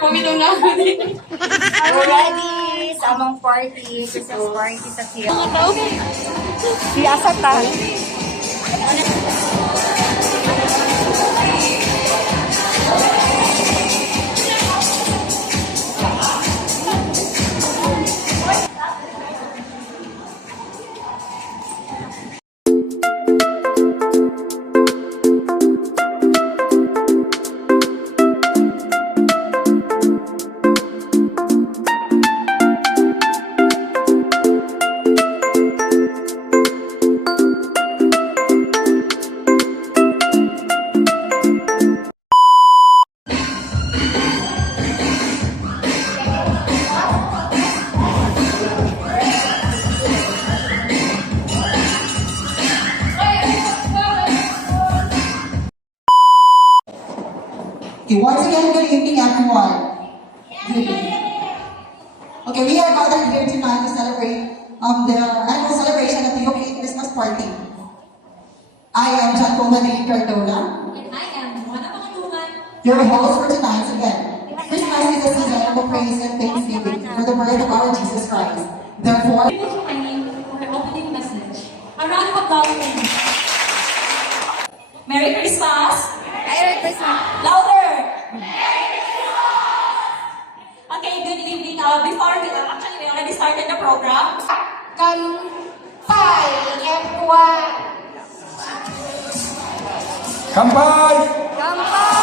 Pumitaw na ako din. We're ready sa among party. Christmas party sa siya. Si Asata. Okay, once again, good evening, everyone. Good evening. Okay, we are gathered here tonight to celebrate the annual celebration of the UK Christmas Party. I am Giacomo Marie Cardona, And I am Juana Pangaluman. your host for tonight's event. Christmas is a season of praise and thanksgiving for the birth of our Jesus Christ. Therefore, Thank you, Annie, for the opening message. A round of applause, please. Merry Christmas! Merry Christmas. Louder! Okay, good evening. Before we actually we already started the program. Kampai, everyone. Kampai! Kampai.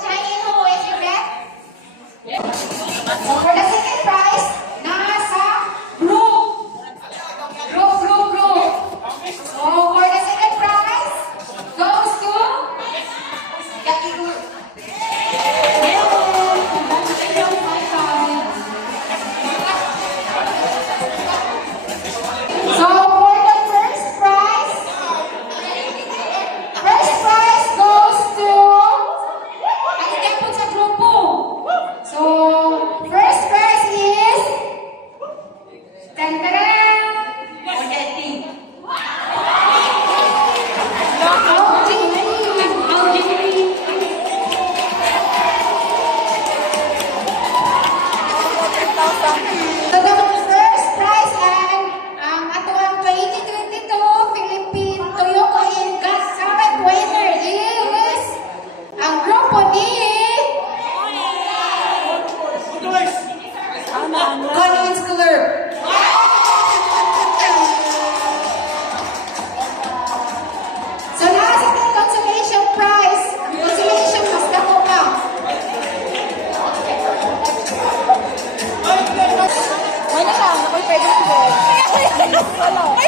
Chinese, who is your dad? So for the second prize, nasa group. So for the second prize, goes to Jackie Group. So for the first prize goes to Aliput sa grupo. So first prize is Tantaran Odette. So the first prize and ang atuang 2022 Philippine Toyota and Gas current winner is ang grupo ni Convent Scholar. So nasa ating consolation prize, consolation mas dako pa. Wala lang, ako'y pwede ko. Wala.